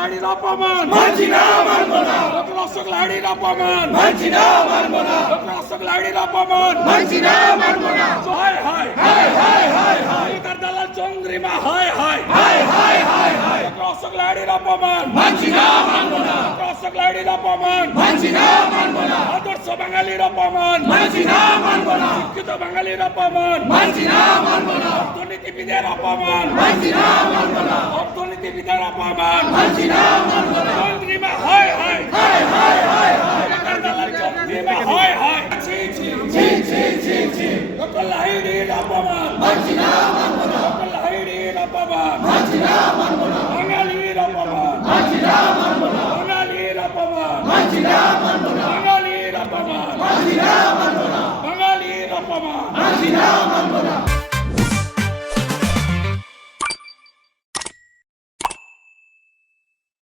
লাহিড়ীর অপমান মানছি না, মানব না। ডক্টর অশোক লাহিড়ীর অপমান মানছি না, মানব না। ডক্টর অশোক লাহিড়ীর অপমান মানছি না, মানব না। হায় হায় হায় হায় হায় হায় তার দালাল চন্দ্রিমা হায় হায় হায় হায় হায় হায়। ডক্টর অশোক লাহিড়ীর অপমান মানছি না, মানব না। ডক্টর অশোক লাহিড়ীর অপমান মানছি না, মানব না। আদর্শ বাঙালির অপমান মানছি না, মানব না। শিক্ষিত বাঙালির অপমান মানছি না, মানব না। অর্থনীতিবিদের অপমান মানছি না, মানব না। অর্থনীতিবিদের অপমান মানছি না, মানব না। চন্দ্রিমা হায় হায় হায় হায় হায় হায়। তার দালাল চন্দ্রিমা হায় হায় ছি ছি ছি ছি ছি ছি। ডক্টর লাহিড়ীর অপমান মানছি না, মানব না। ডক্টর লাহিড়ীর অপমান মানছি না, মানব না। বাঙালির অপমান মানছি না, মানব না। বাঙালির অপমান মানছি না, মানব না। বাঙালির অপমান মানছি না, মানব না। বাঙালির অপমান মানছি না, মানব না।